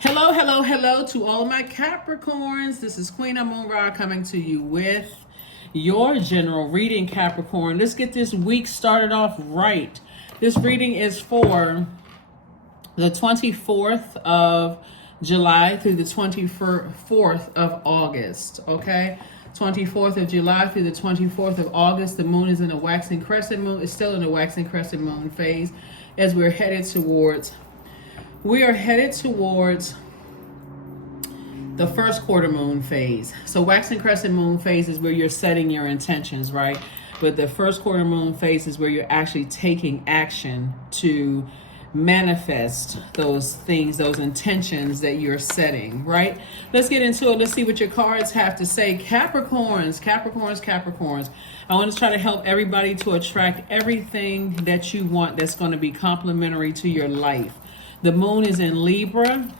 Hello, hello, hello to all of my Capricorns. This is Queen Amun Ra coming to you with your general reading, Capricorn. Let's get this week started off right. This reading is for the 24th of July through the 24th of August, okay? 24th of July through the 24th of August. The moon is in a waxing crescent moon. It's still in a waxing crescent moon phase as we are headed towards the first quarter moon phase. So waxing crescent moon phase is where you're setting your intentions, right? But the first quarter moon phase is where you're actually taking action to manifest those things, those intentions that you're setting, right? Let's get into it. Let's see what your cards have to say. Capricorns, Capricorns, Capricorns. I want to try to help everybody to attract everything that you want that's going to be complementary to your life. The moon is in Libra,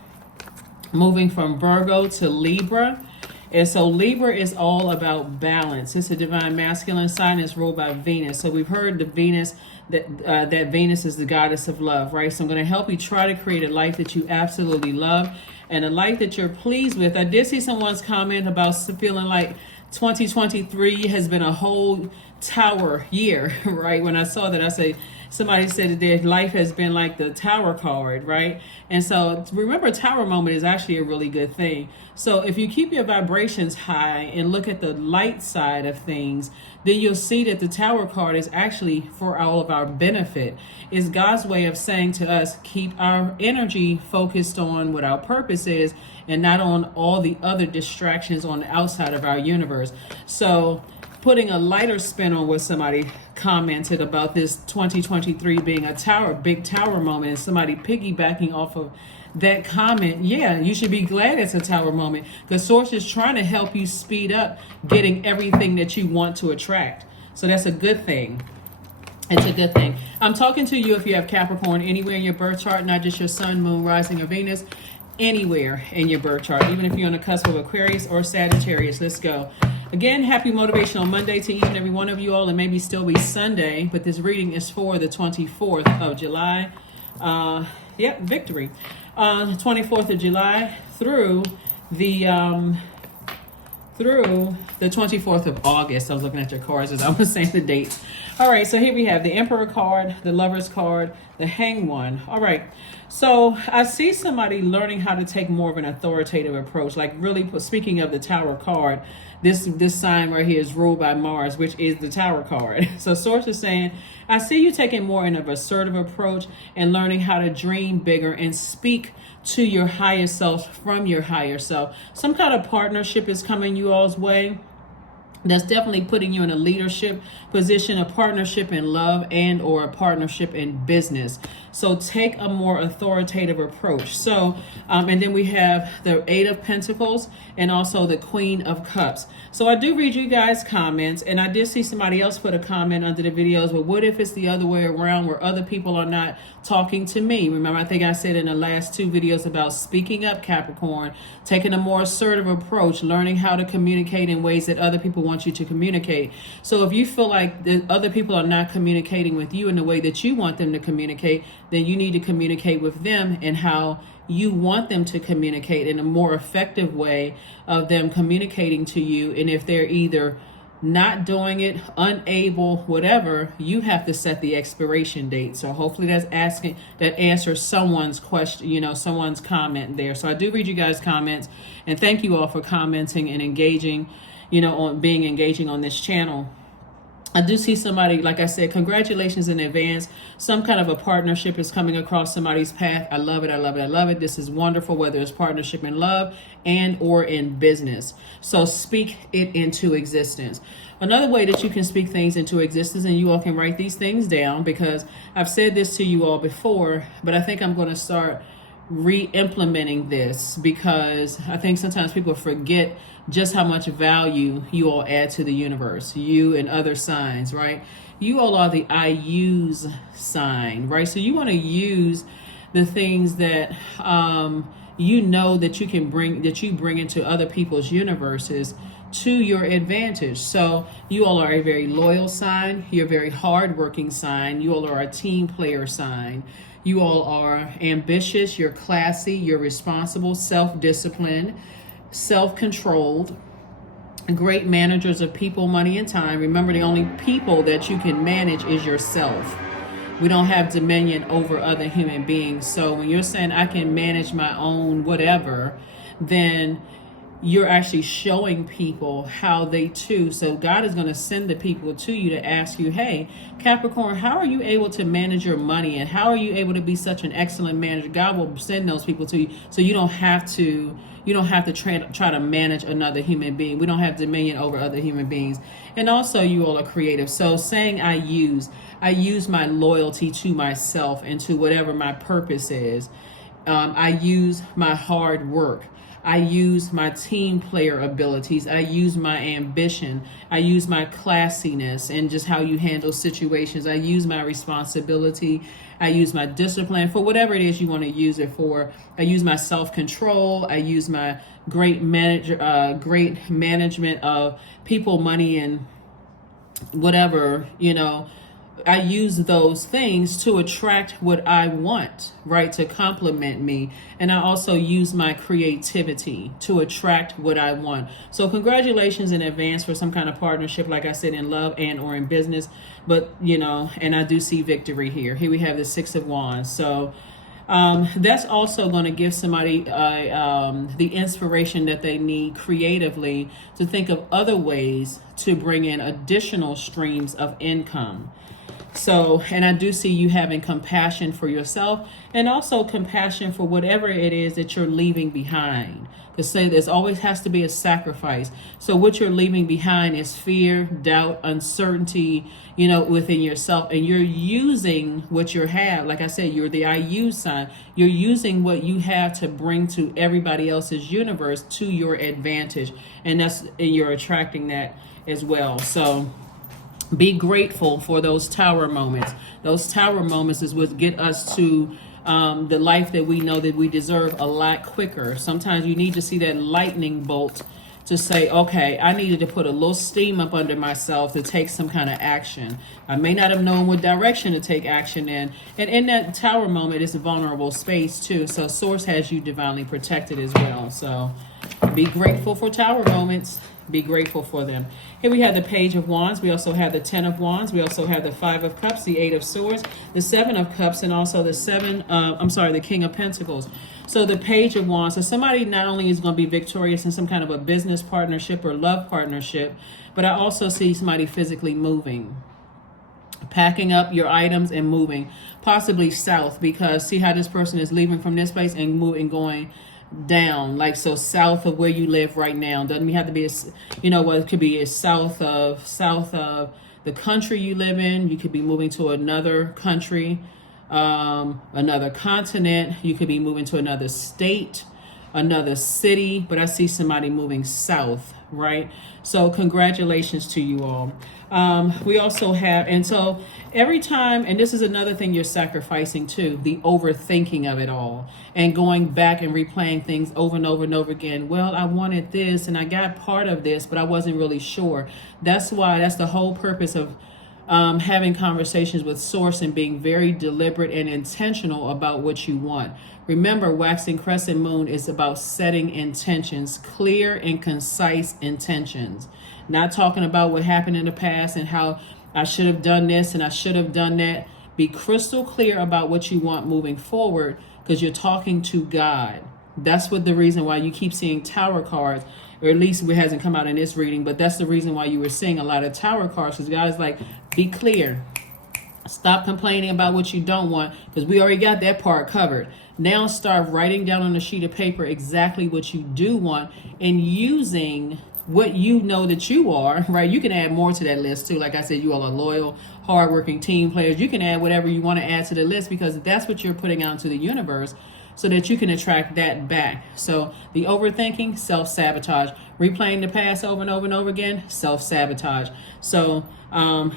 moving from Virgo to Libra. And so Libra is all about balance. It's a divine masculine sign. It's ruled by Venus. So we've heard the Venus, that Venus is the goddess of love, right? So I'm going to help you try to create a life that you absolutely love and a life that you're pleased with. I did see someone's comment about feeling like 2023 has been a whole tower year, right? When I saw that, I said, somebody said that their life has been like the tower card, right? And so remember, tower moment is actually a really good thing. So if you keep your vibrations high and look at the light side of things, then you'll see that the tower card is actually for all of our benefit. It's God's way of saying to us, keep our energy focused on what our purpose is and not on all the other distractions on the outside of our universe. So putting a lighter spin on what somebody commented about this 2023 being a big tower moment, and somebody piggybacking off of that comment, yeah, you should be glad it's a tower moment. The source is trying to help you speed up getting everything that you want to attract. So that's a good thing. It's a good thing. I'm talking to you if you have Capricorn anywhere in your birth chart, not just your sun, moon, rising, or Venus, anywhere in your birth chart, even if you're on the cusp of Aquarius or Sagittarius. Let's go. Again, happy Motivational Monday to each and every one of you all. It may still be Sunday, but this reading is for the 24th of July. Victory. 24th of July through the 24th of August. I was looking at your cards as I was saying the dates. All right, so here we have the Emperor card, the Lover's card, the Hanged One. All right, so I see somebody learning how to take more of an authoritative approach, like really speaking of the Tower card, this sign right here is ruled by Mars, which is the Tower card. So source is saying, I see you taking more in an assertive approach and learning how to dream bigger and speak to your higher self from your higher self. Some kind of partnership is coming you all's way. That's definitely putting you in a leadership position, a partnership in love and or a partnership in business. So take a more authoritative approach. So, and then we have the Eight of Pentacles and also the Queen of Cups. So I do read you guys' comments, and I did see somebody else put a comment under the videos, but what if it's the other way around where other people are not talking to me? Remember, I think I said in the last two videos about speaking up, Capricorn, taking a more assertive approach, learning how to communicate in ways that other people want you to communicate. So if you feel like the other people are not communicating with you in the way that you want them to communicate, then you need to communicate with them and how you want them to communicate in a more effective way of them communicating to you. And if they're either not doing it, unable, whatever, you have to set the expiration date. So hopefully that answers someone's question, someone's comment there. So I do read you guys' comments, and thank you all for commenting and engaging, engaging on this channel. I do see somebody, like I said, congratulations in advance. Some kind of a partnership is coming across somebody's path. I love it. I love it. I love it. This is wonderful, whether it's partnership in love and or in business. So speak it into existence. Another way that you can speak things into existence, and you all can write these things down, because I've said this to you all before, but I think I'm going to start re-implementing this, because I think sometimes people forget just how much value you all add to the universe, you and other signs, right? You all are the I use sign, right? So you want to use the things that that you bring into other people's universes to your advantage. So you all are a very loyal sign. You're a very hardworking sign. You all are a team player sign. You all are ambitious, you're classy, you're responsible, self-disciplined, self-controlled, great managers of people, money, and time. Remember, the only people that you can manage is yourself. We don't have dominion over other human beings. So when you're saying I can manage my own whatever, then you're actually showing people how they too. So God is going to send the people to you to ask you, hey, Capricorn, how are you able to manage your money? And how are you able to be such an excellent manager? God will send those people to you, so you don't have to try to manage another human being. We don't have dominion over other human beings. And also, you all are creative. So saying I use my loyalty to myself and to whatever my purpose is. I use my hard work. I use my team player abilities. I use my ambition. I use my classiness and just how you handle situations. I use my responsibility. I use my discipline for whatever it is you want to use it for. I use my self-control. I use my great management of people, money, and whatever, I use those things to attract what I want, right? To complement me. And I also use my creativity to attract what I want. So congratulations in advance for some kind of partnership, like I said, in love and or in business. But, and I do see victory here. Here we have the Six of Wands. So that's also going to give somebody the inspiration that they need creatively to think of other ways to bring in additional streams of income. So, and I do see you having compassion for yourself and also compassion for whatever it is that you're leaving behind. Because there's always has to be a sacrifice. So what you're leaving behind is fear, doubt, uncertainty, within yourself. And you're using what you have. Like I said, you're the I use sign. You're using what you have to bring to everybody else's universe to your advantage. And you're attracting that as well. So be grateful for those tower moments. Those tower moments is what get us to the life that we know that we deserve a lot quicker. Sometimes you need to see that lightning bolt to say, okay, I needed to put a little steam up under myself to take some kind of action. I may not have known what direction to take action in. And in that tower moment, it's a vulnerable space too. So Source has you divinely protected as well. So be grateful for tower moments. Be grateful for them. Here we have the Page of Wands. We also have the Ten of Wands. We also have the Five of Cups, the Eight of Swords, the Seven of Cups, and also the King of Pentacles. So the Page of Wands. So somebody not only is going to be victorious in some kind of a business partnership or love partnership, but I also see somebody physically moving, packing up your items and moving, possibly south, because see how this person is leaving from this place and moving, going down, like so south of where you live right now. Doesn't have to be it could be south of the country you live in. You could be moving to another country, another continent. You could be moving to another state, another city, but I see somebody moving south, right? So congratulations to you all. We also have, and so every time, and this is another thing you're sacrificing too, the overthinking of it all and going back and replaying things over and over and over again. Well, I wanted this and I got part of this, but I wasn't really sure. That's the whole purpose of having conversations with Source and being very deliberate and intentional about what you want. Remember, waxing crescent moon is about setting intentions, clear and concise intentions. Not talking about what happened in the past and how I should have done this and I should have done that. Be crystal clear about what you want moving forward, because you're talking to God. That's what the reason why you keep seeing tower cards, or at least it hasn't come out in this reading, but that's the reason why you were seeing a lot of tower cards, because God is like, be clear. Stop complaining about what you don't want, because we already got that part covered. Now start writing down on a sheet of paper exactly what you do want and using what you know that you are, right? You can add more to that list too. Like I said, you all are loyal, hardworking team players. You can add whatever you want to add to the list, because that's what you're putting out into the universe so that you can attract that back. So the overthinking, self-sabotage. Replaying the past over and over and over again, self-sabotage. So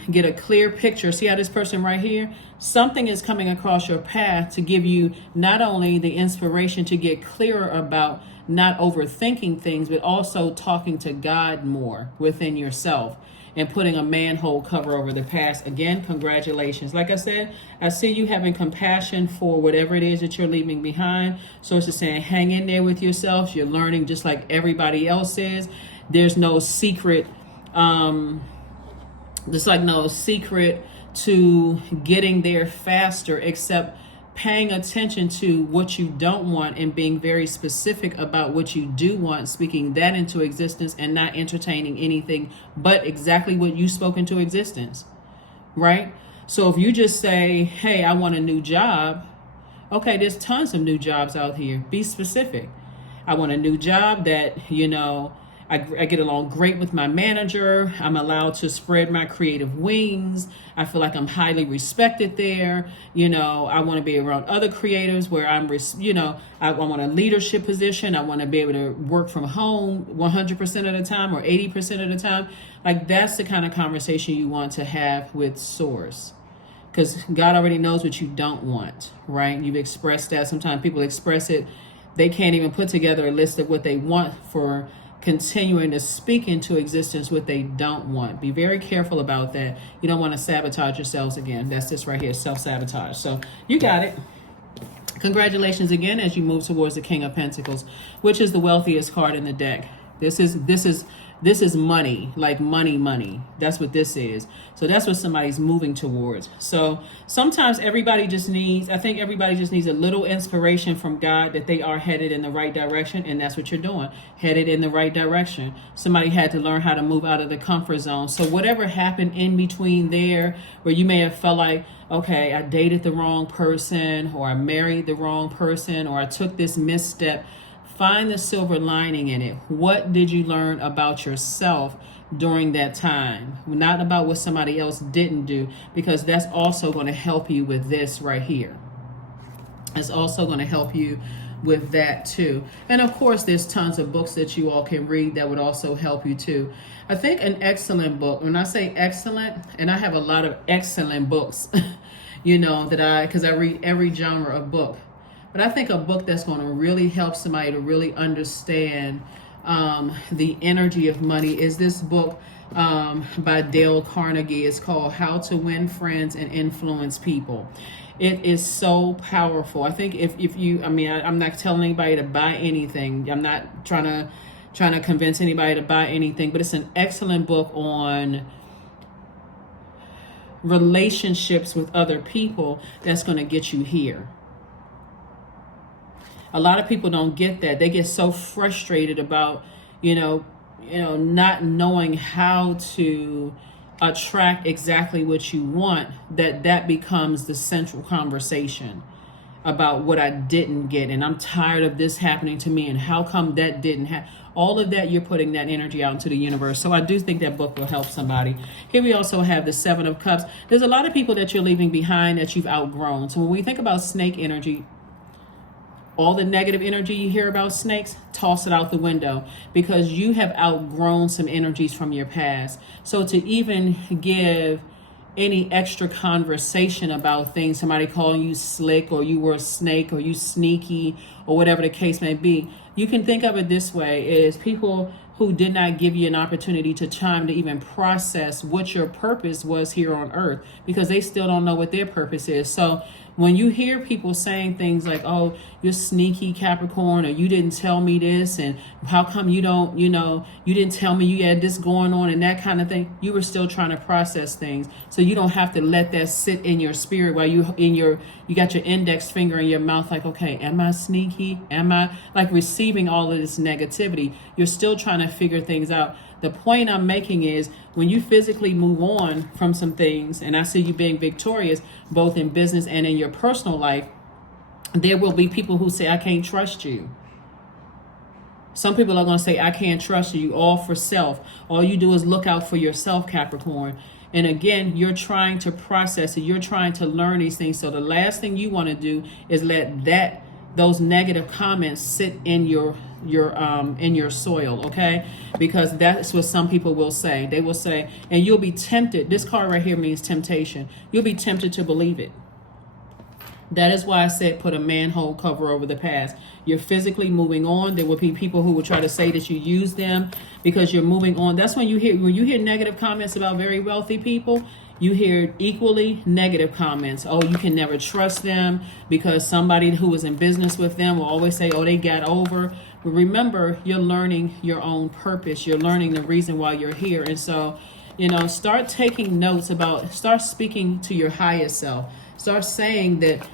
get a clear picture. See how this person right here, something is coming across your path to give you not only the inspiration to get clearer about not overthinking things, but also talking to God more within yourself and putting a manhole cover over the past. Again, congratulations. Like I said, I see you having compassion for whatever it is that you're leaving behind. So it's just saying, hang in there with yourself. You're learning just like everybody else is. There's no secret, just like no secret to getting there faster, except paying attention to what you don't want and being very specific about what you do want, speaking that into existence and not entertaining anything but exactly what you spoke into existence, right? So if you just say, hey, I want a new job, okay, there's tons of new jobs out here. Be specific. I want a new job that, you know, I get along great with my manager. I'm allowed to spread my creative wings. I feel like I'm highly respected there. You know, I want to be around other creatives where I'm, you know, I want a leadership position. I want to be able to work from home 100% of the time or 80% of the time. Like, that's the kind of conversation you want to have with Source. Because God already knows what you don't want, right? You've expressed that. Sometimes people express it. They can't even put together a list of what they want for continuing to speak into existence what they don't want. Be very careful about that. You don't want to sabotage yourselves again. That's this right here, self-sabotage. So you got it. Congratulations again as you move towards the King of Pentacles, which is the wealthiest card in the deck. This is money, like money. That's what this is. So that's what somebody's moving towards. So sometimes everybody just needs, I think everybody just needs a little inspiration from God that they are headed in the right direction. And that's what you're doing, headed in the right direction. Somebody had to learn how to move out of the comfort zone. So whatever happened in between there, where you may have felt like, okay, I dated the wrong person, or I married the wrong person, or I took this misstep, find the silver lining in it. What did you learn about yourself during that time? Not about what somebody else didn't do, because that's also going to help you with this right here. It's also going to help you with that too. And of course, there's tons of books that you all can read that would also help you too. I think an excellent book, when I say excellent, and I have a lot of excellent books, you know, because I read every genre of book. But I think a book that's going to really help somebody to really understand the energy of money is this book by Dale Carnegie. It's called How to Win Friends and Influence People. It is so powerful. I think if you, I mean, I'm not telling anybody to buy anything. I'm not trying to convince anybody to buy anything, but it's an excellent book on relationships with other people that's going to get you here. A lot of people don't get that. They get so frustrated about, you know, not knowing how to attract exactly what you want, that becomes the central conversation about what I didn't get. And I'm tired of this happening to me. And how come that didn't happen? All of that, you're putting that energy out into the universe. So I do think that book will help somebody. Here we also have the Seven of Cups. There's a lot of people that you're leaving behind that you've outgrown. So when we think about snake energy, all the negative energy you hear about snakes, toss it out the window, because you have outgrown some energies from your past. So to even give any extra conversation about things, somebody calling you slick, or you were a snake, or you sneaky, or whatever the case may be, you can think of it this way: is people who did not give you an opportunity to time to even process what your purpose was here on earth, because they still don't know what their purpose is. So when you hear people saying things like, oh, you're sneaky Capricorn, or you didn't tell me this, and how come you don't, you didn't tell me you had this going on, and that kind of thing, you were still trying to process things. So you don't have to let that sit in your spirit while you got your index finger in your mouth like, okay, am I sneaky? Am I, like, receiving all of this negativity? You're still trying to figure things out. The point I'm making is, when you physically move on from some things, and I see you being victorious both in business and in your personal life, there will be people who say, I can't trust you. Some people are going to say, I can't trust you. All for self. All you do is look out for yourself, Capricorn. And again, you're trying to process it. You're trying to learn these things. So the last thing you want to do is let those negative comments sit in your soil, okay? Because that's what some people will say. They will say, and you'll be tempted. This card right here means temptation. You'll be tempted to believe it. That is why I said put a manhole cover over the past. You're physically moving on. There will be people who will try to say that you use them because you're moving on. That's when you hear negative comments about very wealthy people. You hear equally negative comments. Oh, you can never trust them because somebody who was in business with them will always say, oh, they got over. But remember, you're learning your own purpose. You're learning the reason why you're here. And so, start taking notes start speaking to your highest self. Start saying that,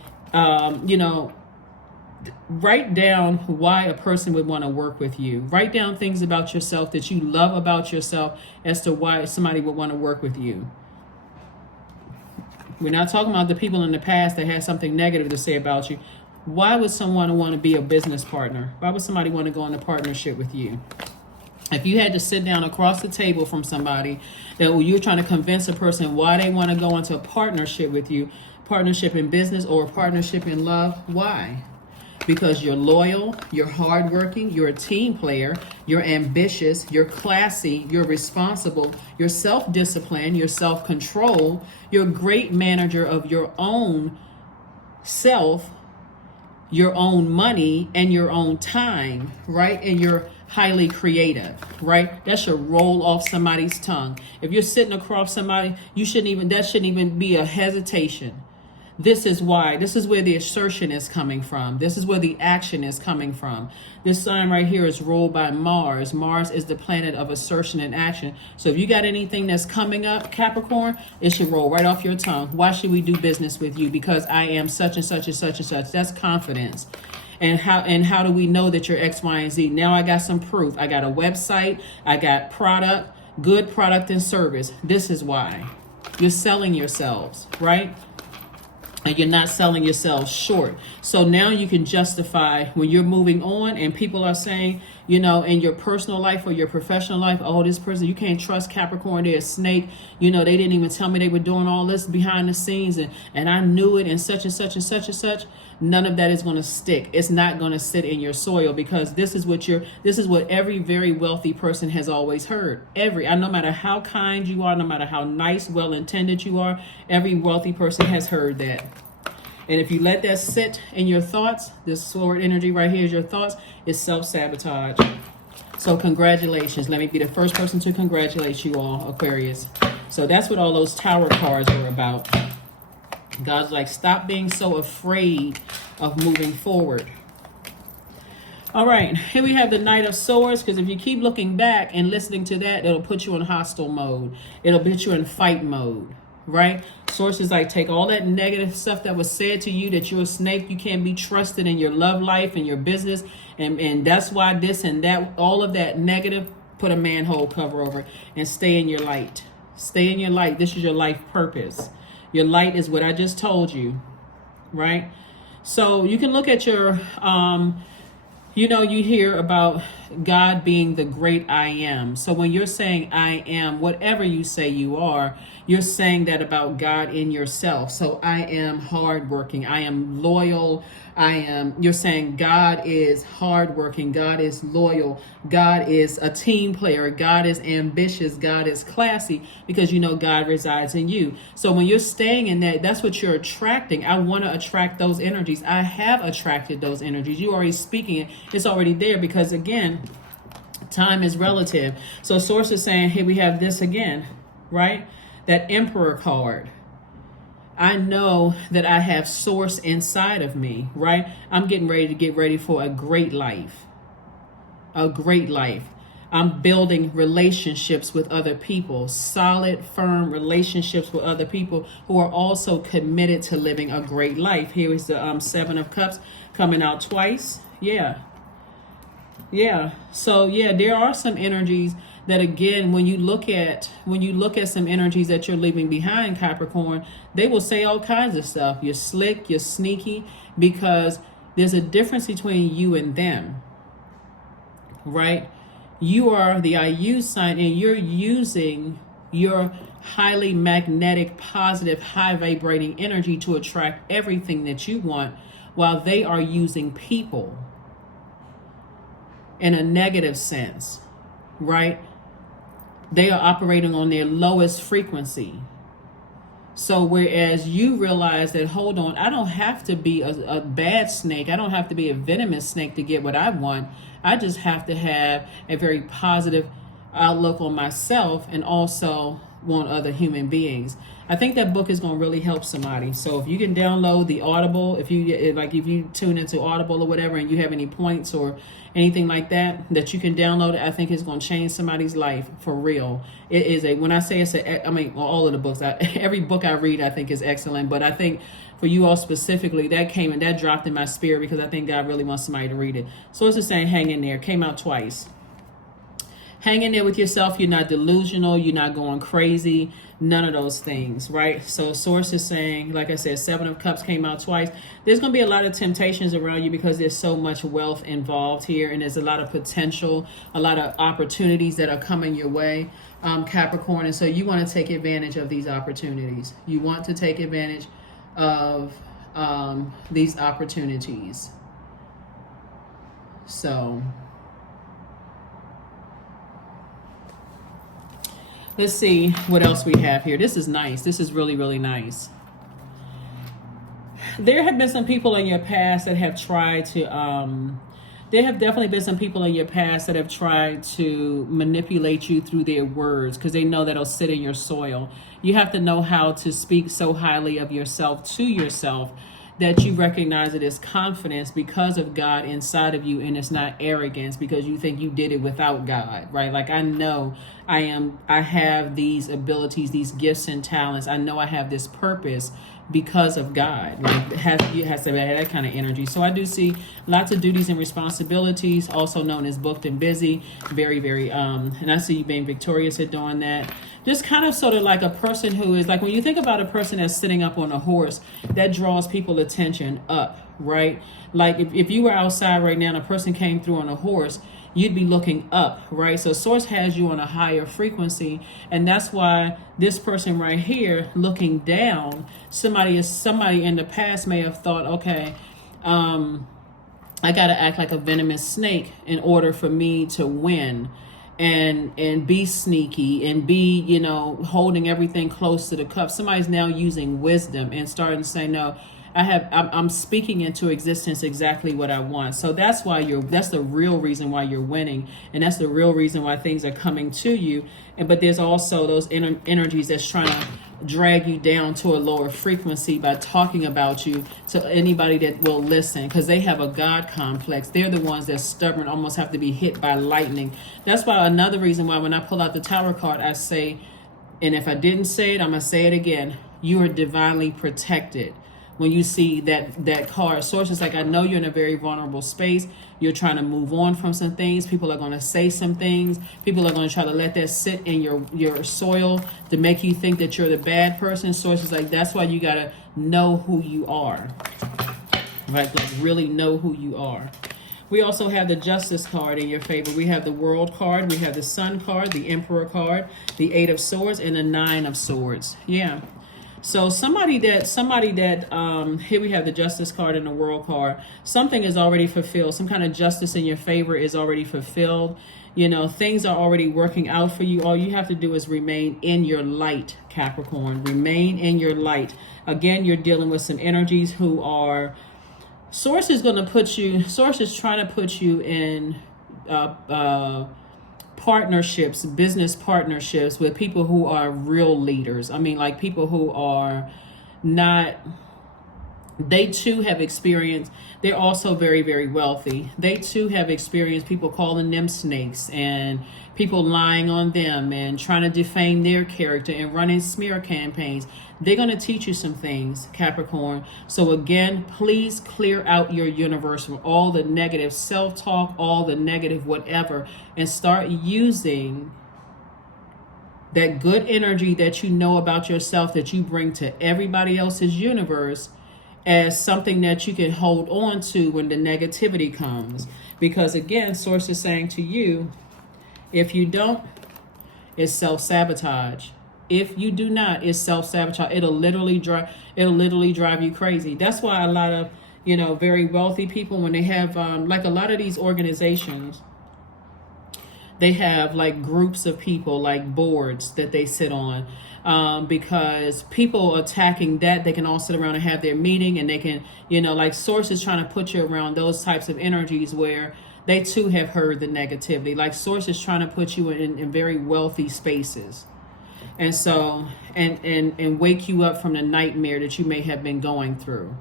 write down why a person would want to work with you. Write down things about yourself that you love about yourself as to why somebody would want to work with you. We're not talking about the people in the past that had something negative to say about you. Why would someone want to be a business partner? Why would somebody want to go into partnership with you? If you had to sit down across the table from somebody that you're trying to convince a person why they want to go into a partnership with you, partnership in business or a partnership in love, why? Because you're loyal, you're hardworking, you're a team player, you're ambitious, you're classy, you're responsible, you're self-disciplined, you're self-control, you're a great manager of your own self, your own money, and your own time, right? And you're highly creative, right? That should roll off somebody's tongue. If you're sitting across somebody, that shouldn't even be a hesitation. This is why. This is where the assertion is coming from. This is where the action is coming from. This sign right here is ruled by Mars. Mars is the planet of assertion and action. So if you got anything that's coming up, Capricorn, it should roll right off your tongue. Why should we do business with you? Because I am such and such and such and such. That's confidence. And how do we know that you're X, Y, and Z? Now I got some proof. I got a website. I got product, good product and service. This is why. You're selling yourselves, right? And you're not selling yourself short. So now you can justify when you're moving on and people are saying, in your personal life or your professional life, oh, this person, you can't trust Capricorn, they're a snake. They didn't even tell me they were doing all this behind the scenes and I knew it and such and such and such and such. None of that is going to stick. It's not going to sit in your soil because this is what every very wealthy person has always heard. No matter how kind you are, no matter how nice, well-intended you are, every wealthy person has heard that. And if you let that sit in your thoughts, this sword energy right here is your thoughts, it's self-sabotage. So congratulations. Let me be the first person to congratulate you all, Aquarius. So that's what all those Tower cards were about. God's like, stop being so afraid of moving forward. All right, here we have the Knight of Swords, because if you keep looking back and listening to that, it'll put you in hostile mode. It'll put you in fight mode, right? Sources like take all that negative stuff that was said to you, that you're a snake, you can't be trusted in your love life and your business, and that's why this and that, all of that negative, put a manhole cover over it and stay in your light. Stay in your light. This is your life purpose. Your light is what I just told you, right? So you can look at your, you hear about God being the great I am. So when you're saying I am, whatever you say you are, you're saying that about God in yourself. So I am hardworking. I am loyal. You're saying God is hardworking. God is loyal. God is a team player. God is ambitious. God is classy, because God resides in you. So when you're staying in that, that's what you're attracting. I want to attract those energies. I have attracted those energies. You already speaking it. It's already there, because again, time is relative. So source is saying, here we have this again, right? That Emperor card. I know that I have source inside of me, right? I'm getting ready for a great life. A great life. I'm building relationships with other people, solid, firm relationships with other people who are also committed to living a great life. Here is the Seven of Cups coming out twice. Yeah. So there are some energies that, again, when you look at some energies that you're leaving behind, Capricorn, they will say all kinds of stuff. You're slick, you're sneaky, because there's a difference between you and them, right? You are the IU sign, and you're using your highly magnetic, positive, high vibrating energy to attract everything that you want, while they are using people in a negative sense, right? They are operating on their lowest frequency, So whereas you realize that, hold on, I don't have to be a bad snake. I don't have to be a venomous snake to get what I want. I just have to have a very positive outlook on myself and also on other human beings. I think that book is going to really help somebody. So if you can download the Audible, if you tune into Audible or whatever, and you have any points or anything like that you can download it, I think it's going to change somebody's life for real. It is when I say all of the books, every book I read, I think is excellent. But I think for you all specifically, that dropped in my spirit because I think God really wants somebody to read it. So it's just saying, hang in there. Came out twice. Hang in there with yourself. You're not delusional. You're not going crazy. None of those things, right? So Source is saying, like I said, 7 of Cups came out twice. There's going to be a lot of temptations around you because there's so much wealth involved here, and there's a lot of potential, a lot of opportunities that are coming your way, Capricorn. And so you want to take advantage of these opportunities. You want to take advantage of these opportunities. So let's see what else we have here. This is nice. This is really, really nice. There have been some people in your past that have tried to, there have definitely been some people in your past that have tried to manipulate you through their words because they know that'll sit in your soil. You have to know how to speak so highly of yourself to yourself that you recognize it as confidence because of God inside of you, and it's not arrogance because you think you did it without God, right? Like, I know I have these abilities, these gifts and talents. I know I have this purpose because of God. Like, it has to have that kind of energy. So I do see lots of duties and responsibilities, also known as booked and busy. Very, very, and I see you being victorious at doing that. Just kind of sort of like a person who is like, when you think about a person that's sitting up on a horse, that draws people attention up, right? Like if you were outside right now and a person came through on a horse, you'd be looking up, right? So Source has you on a higher frequency, and that's why this person right here looking down, somebody in the past may have thought, okay, I got to act like a venomous snake in order for me to win and be sneaky and be, holding everything close to the cup. Somebody's now using wisdom and starting to say, no, I'm speaking into existence exactly what I want. So that's the real reason why you're winning. And that's the real reason why things are coming to you. But there's also those energies that's trying to drag you down to a lower frequency by talking about you to anybody that will listen, because they have a God complex. They're the ones that stubborn, almost have to be hit by lightning. That's why another reason why when I pull out the Tower card, I say, and if I didn't say it, I'm going to say it again, you are divinely protected. When you see that card, Source is like, I know you're in a very vulnerable space. You're trying to move on from some things. People are going to say some things. People are going to try to let that sit in your soil to make you think that you're the bad person. Source is like, that's why you got to know who you are. Right? Like, really know who you are. We also have the Justice card in your favor. We have the World card. We have the Sun card, the Emperor card, the 8 of Swords, and the 9 of Swords. Yeah. So somebody that here we have the Justice card and the World card. Something is already fulfilled. Some kind of justice in your favor is already fulfilled. Things are already working out for you. All you have to do is remain in your light, Capricorn. Remain in your light. Again, you're dealing with some energies who are... Source is trying to put you in partnerships, business partnerships with people who are real leaders. I mean, like people who are not, they too have experienced, they're also very, very wealthy. They too have experienced people calling them snakes and people lying on them and trying to defame their character and running smear campaigns. They're going to teach you some things, Capricorn. So again, please clear out your universe from all the negative self-talk, all the negative whatever, and start using that good energy that you know about yourself that you bring to everybody else's universe as something that you can hold on to when the negativity comes. Because again, Source is saying to you, if you don't, it's self-sabotage. If you do not, it's self-sabotage. It'll literally drive you crazy. That's why a lot of, very wealthy people, when they have, like a lot of these organizations, They have like groups of people, like boards that they sit on. Because people attacking that, they can all sit around and have their meeting, and they can, like Source is trying to put you around those types of energies where they too have heard the negativity. Like Source is trying to put you in very wealthy spaces. And so, and wake you up from the nightmare that you may have been going through.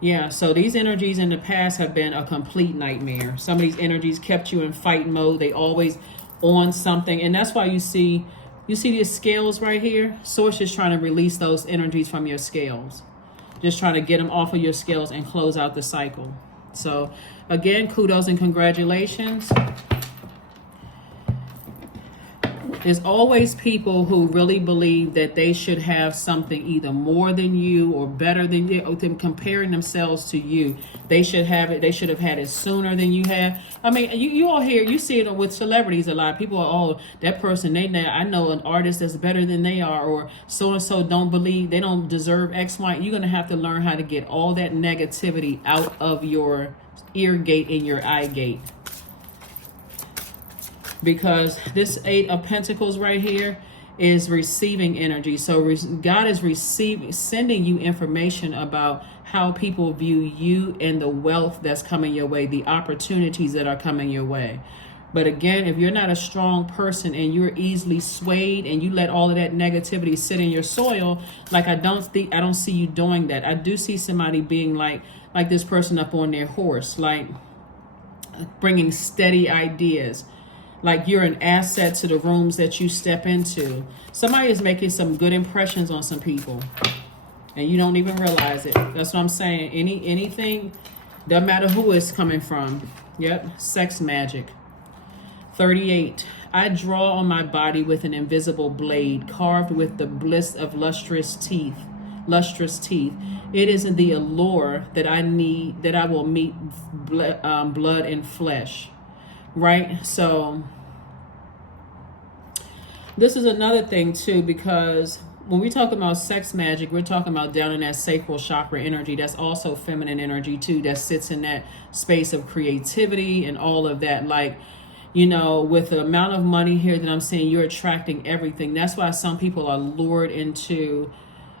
Yeah, so these energies in the past have been a complete nightmare. Some of these energies kept you in fight mode. They always on something. And that's why you see these scales right here? Source is trying to release those energies from your scales. Just trying to get them off of your scales and close out the cycle. So, again, kudos and congratulations. There's always people who really believe that they should have something either more than you or better than you, or them comparing themselves to you. They should have it. They should have had it sooner than you have. I mean, you all hear, you see it with celebrities a lot. People are, oh, that person, I know an artist that's better than they are, or so-and-so don't believe, they don't deserve X, Y. You're going to have to learn how to get all that negativity out of your ear gate and your eye gate. Because this 8 of Pentacles right here is receiving energy. So God is sending you information about how people view you and the wealth that's coming your way, the opportunities that are coming your way. But again, if you're not a strong person and you're easily swayed and you let all of that negativity sit in your soil, like I don't see you doing that. I do see somebody being like this person up on their horse, like bringing steady ideas. Like you're an asset to the rooms that you step into. Somebody is making some good impressions on some people, and you don't even realize it. That's what I'm saying. Anything, doesn't matter who it's coming from. Yep, sex magic. 38. I draw on my body with an invisible blade carved with the bliss of lustrous teeth. It is the allure that I need, that I will meet blood and flesh. Right? So this is another thing too, because when we talk about sex magic, we're talking about down in that sacral chakra energy. That's also feminine energy too, that sits in that space of creativity and all of that. Like, with the amount of money here that I'm seeing, you're attracting everything. That's why some people are lured into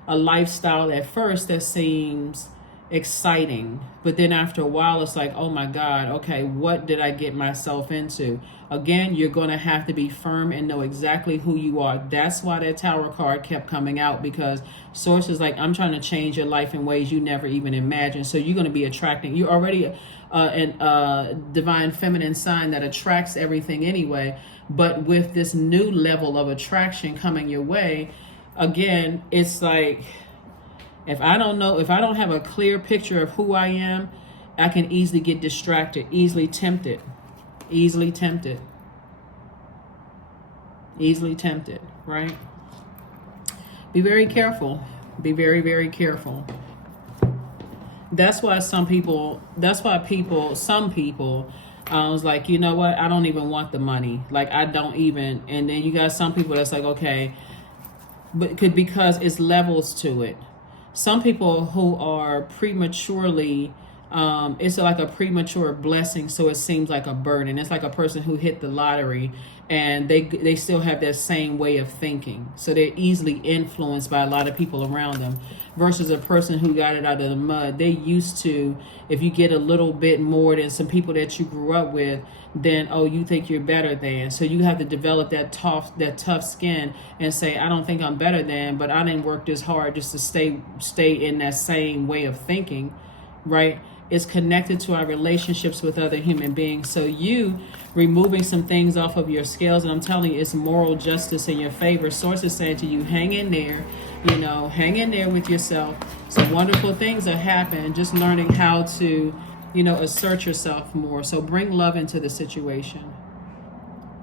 a lifestyle at first that seems exciting, but then after a while it's like, oh my God, okay, what did I get myself into? Again, you're going to have to be firm and know exactly who you are. That's why that Tower card kept coming out, because Source is like, I'm trying to change your life in ways you never even imagined. So you're going to be attracting, you're already a divine feminine sign that attracts everything anyway, but with this new level of attraction coming your way, again, it's like, if I don't have a clear picture of who I am, I can easily get distracted, easily tempted, right? Be very careful. Be very, very careful. That's why some people, I was like, you know what? I don't even want the money. Like, I don't even, and then you got some people that's like, okay, but because it's levels to it. Some people who are prematurely, it's like a premature blessing, so it seems like a burden. It's like a person who hit the lottery and they still have that same way of thinking. So they're easily influenced by a lot of people around them, versus a person who got it out of the mud. They used to, if you get a little bit more than some people that you grew up with, then, oh, you think you're better than. So you have to develop that tough skin and say, I don't think I'm better than, but I didn't work this hard just to stay in that same way of thinking, right? It's connected to our relationships with other human beings. So you removing some things off of your scales, and I'm telling you, it's moral justice in your favor. Source is saying to you, hang in there, hang in there with yourself. Some wonderful things are happening, just learning how to, assert yourself more. So bring love into the situation.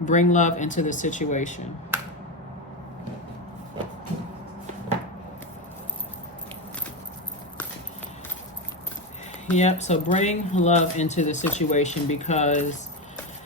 Bring love into the situation. Yep, so bring love into the situation, because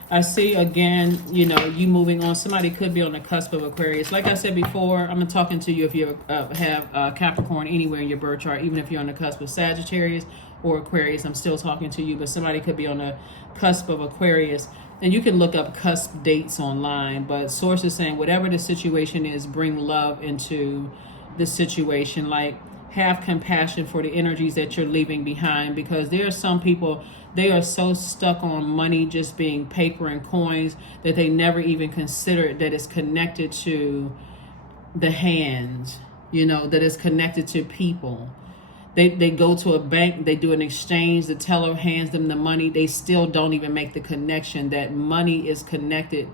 I see, again, you moving on. Somebody could be on the cusp of Aquarius. Like I said before, I'm talking to you if you have Capricorn anywhere in your birth chart, even if you're on the cusp of Sagittarius or Aquarius, I'm still talking to you, but somebody could be on the cusp of Aquarius. and you can look up cusp dates online, but source is saying whatever the situation is, bring love into the situation. Like, have compassion for the energies that you're leaving behind, because there are some people, they are so stuck on money just being paper and coins that they never even consider that it's connected to the hands, that it's connected to people. They go to a bank, they do an exchange, the teller hands them the money. They still don't even make the connection that money is connected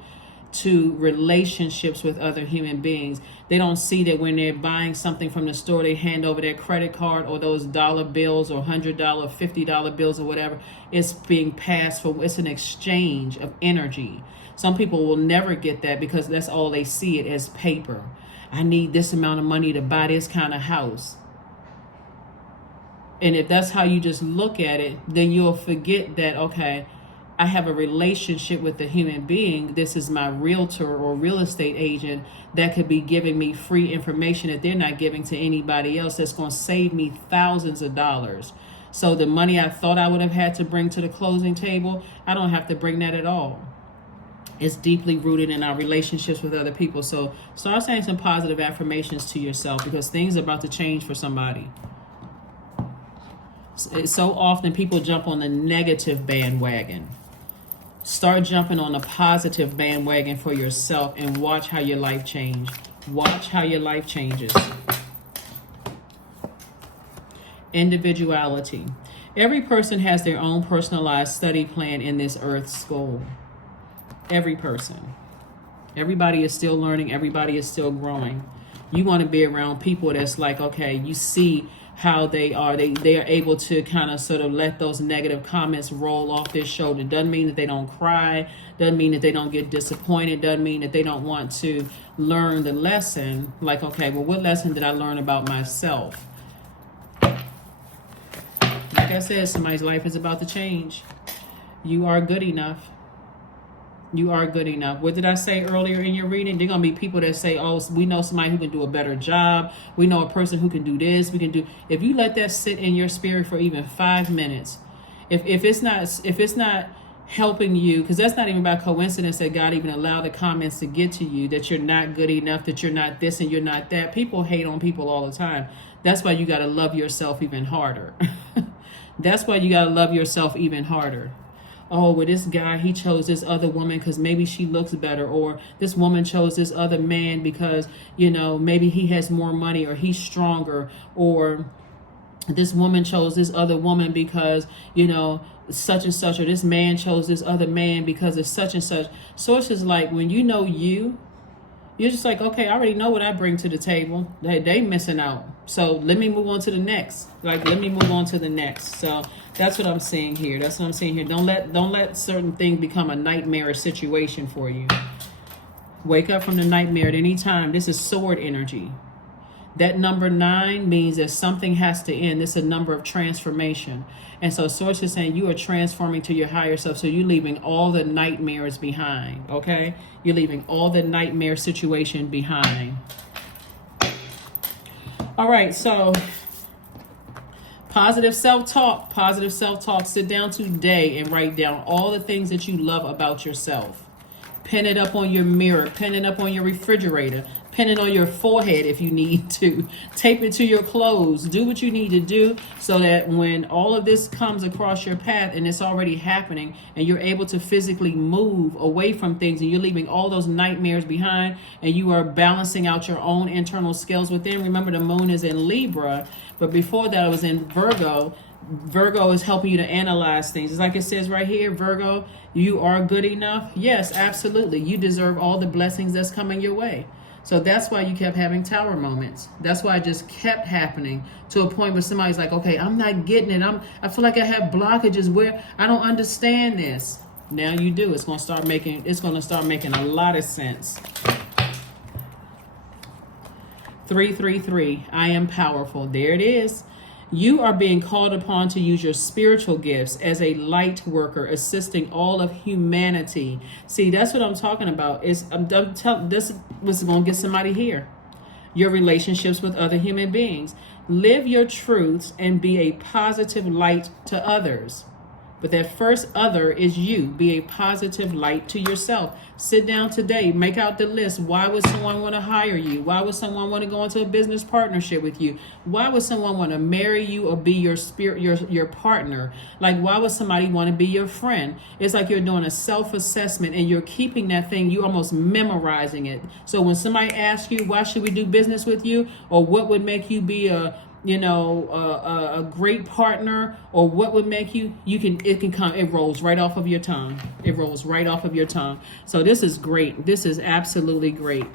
to relationships with other human beings. They don't see that when they're buying something from the store, they hand over their credit card or those dollar bills or $100, $50 bills or whatever. It's being passed for, it's an exchange of energy. Some people will never get that because that's all they see it as paper. I need this amount of money to buy this kind of house. And if that's how you just look at it, then you'll forget that, okay, I have a relationship with a human being. This is my realtor or real estate agent that could be giving me free information that they're not giving to anybody else, that's going to save me thousands of dollars. So the money I thought I would have had to bring to the closing table, I don't have to bring that at all. It's deeply rooted in our relationships with other people. So start saying some positive affirmations to yourself, because things are about to change for somebody. So often people jump on the negative bandwagon. Start jumping on a positive bandwagon for yourself and watch how your life change. Watch how your life changes. Individuality. Every person has their own personalized study plan in this earth school. Every person. Everybody is still learning. Everybody is still growing. You want to be around people that's like, okay, you see how they are. They are able to kind of sort of let those negative comments roll off their shoulder. Doesn't mean that they don't cry. Doesn't mean that they don't get disappointed. Doesn't mean that they don't want to learn the lesson. Like, okay, well, what lesson did I learn about myself? Like I said, somebody's life is about to change. You are good enough. You are good enough. What did I say earlier in your reading? There are going to be people that say, oh, we know somebody who can do a better job. We know a person who can do this. We can do. If you let that sit in your spirit for even 5 minutes, if it's not helping you, because that's not even by coincidence that God even allowed the comments to get to you, that you're not good enough, that you're not this and you're not that. People hate on people all the time. That's why you got to love yourself even harder. That's why you got to love yourself even harder. Oh, well, this guy, he chose this other woman because maybe she looks better, or this woman chose this other man because, maybe he has more money or he's stronger, or this woman chose this other woman because, such and such, or this man chose this other man because of such and such. So it's just like when you know you're just like, okay, I already know what I bring to the table. They missing out. So let me move on to the next. So that's what I'm seeing here. Don't let certain things become a nightmare situation for you. Wake up from the nightmare at any time. This is sword energy. That number 9 means that something has to end. It's a number of transformation. And so Source is saying you are transforming to your higher self. So you're leaving all the nightmares behind, okay? You're leaving all the nightmare situation behind. All right, so positive self-talk. Sit down today and write down all the things that you love about yourself. Pin it up on your mirror. Pin it up on your refrigerator. Pin it on your forehead if you need to. Tape it to your clothes. Do what you need to do so that when all of this comes across your path and it's already happening and you're able to physically move away from things and you're leaving all those nightmares behind and you are balancing out your own internal scales within. Remember, the moon is in Libra, but before that it was in Virgo. Virgo is helping you to analyze things. It's like it says right here, Virgo, you are good enough. Yes, absolutely. You deserve all the blessings that's coming your way. So that's why you kept having tower moments. That's why it just kept happening to a point where somebody's like, okay, I'm not getting it. I feel like I have blockages where I don't understand this. Now you do. It's going to start making a lot of sense. 333. I am powerful. There it is. You are being called upon to use your spiritual gifts as a light worker, assisting all of humanity. See, that's what I'm talking about. This was going to get somebody here. Your relationships with other human beings. Live your truths and be a positive light to others. But that first other is you. Be a positive light to yourself. Sit down today, make out the list. Why would someone want to hire you? Why would someone want to go into a business partnership with you? Why would someone want to marry you or be your partner? Like, why would somebody want to be your friend? It's like you're doing a self-assessment and you're keeping that thing, you almost memorizing it. So when somebody asks you, why should we do business with you? Or what would make you be a great partner, or what would make it rolls right off of your tongue. It rolls right off of your tongue. So this is great. This is absolutely great.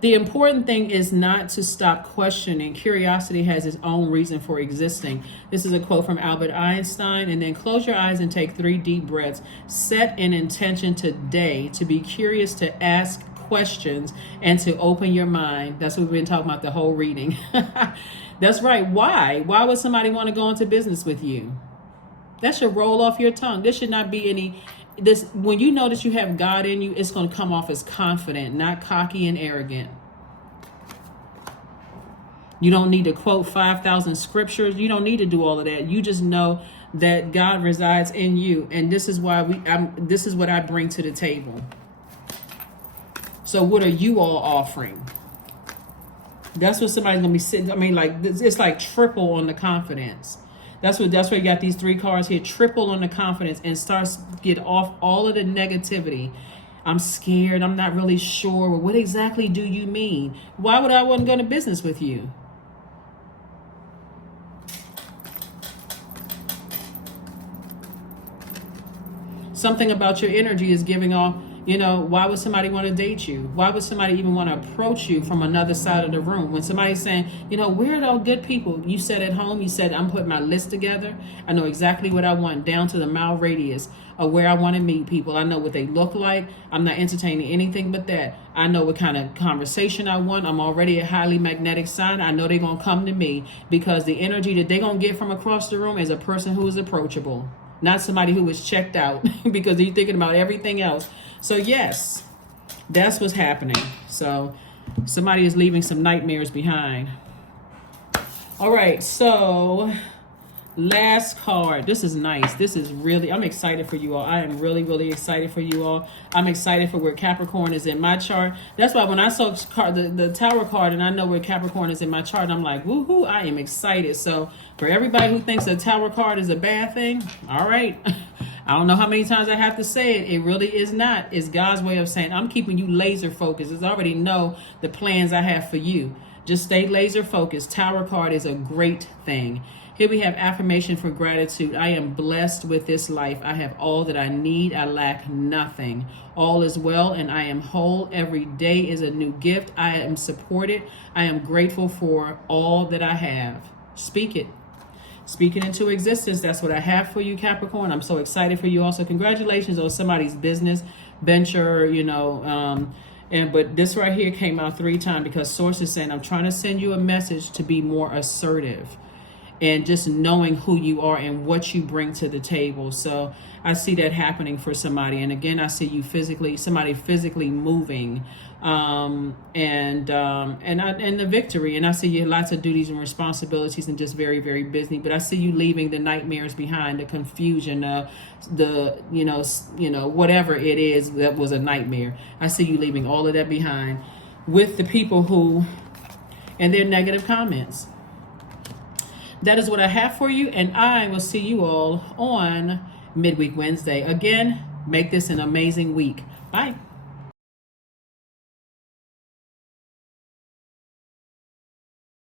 The important thing is not to stop questioning. Curiosity has its own reason for existing. This is a quote from Albert Einstein. And then close your eyes and take 3 deep breaths. Set an intention today to be curious, to ask questions, and to open your mind. That's what we've been talking about the whole reading. That's right. Why would somebody want to go into business with you? That should roll off your tongue. There should not be when you know that you have God in you, it's going to come off as confident, not cocky and arrogant. You don't need to quote 5,000 scriptures. You don't need to do all of that. You just know that God resides in you, and this is this is what I bring to the table. So what are you all offering? That's what somebody's gonna be sitting. I mean, like, it's like triple on the confidence. That's where you got these 3 cards here. Triple on the confidence, and starts get off all of the negativity. I'm scared. I'm not really sure. Well, what exactly do you mean? Why would I want to go into business with you? Something about your energy is giving off. Why would somebody want to date you? Why would somebody even want to approach you from another side of the room? When somebody's saying, where are those good people? You said at home, you said, I'm putting my list together. I know exactly what I want, down to the mile radius of where I want to meet people. I know what they look like. I'm not entertaining anything but that. I know what kind of conversation I want. I'm already a highly magnetic sign. I know they're going to come to me because the energy that they're going to get from across the room is a person who is approachable, not somebody who is checked out because they're thinking about everything else. So yes, that's what's happening. So somebody is leaving some nightmares behind. All right, so last card. This is nice. This is really, I'm excited for you all. I am really, really excited for you all. I'm excited for where Capricorn is in my chart. That's why when I saw the Tower card and I know where Capricorn is in my chart, I'm like, woohoo, I am excited. So for everybody who thinks the Tower card is a bad thing, all right. I don't know how many times I have to say it. It really is not. It's God's way of saying, I'm keeping you laser focused. I already know the plans I have for you. Just stay laser focused. Tower card is a great thing. Here we have affirmation for gratitude. I am blessed with this life. I have all that I need. I lack nothing. All is well and I am whole. Every day is a new gift. I am supported. I am grateful for all that I have. Speak it. Speak it into existence. That's what I have for you, Capricorn. I'm so excited for you. Also, congratulations on somebody's business venture, but this right here came out 3 times because Source is saying, I'm trying to send you a message to be more assertive and just knowing who you are and what you bring to the table. So I see that happening for somebody. And again, I see you somebody physically moving, and the victory. And I see you lots of duties and responsibilities and just very, very busy. But I see you leaving the nightmares behind, the confusion, whatever it is that was a nightmare. I see you leaving all of that behind with the people and their negative comments. That is what I have for you, and I will see you all on Midweek Wednesday. Again, make this an amazing week. Bye.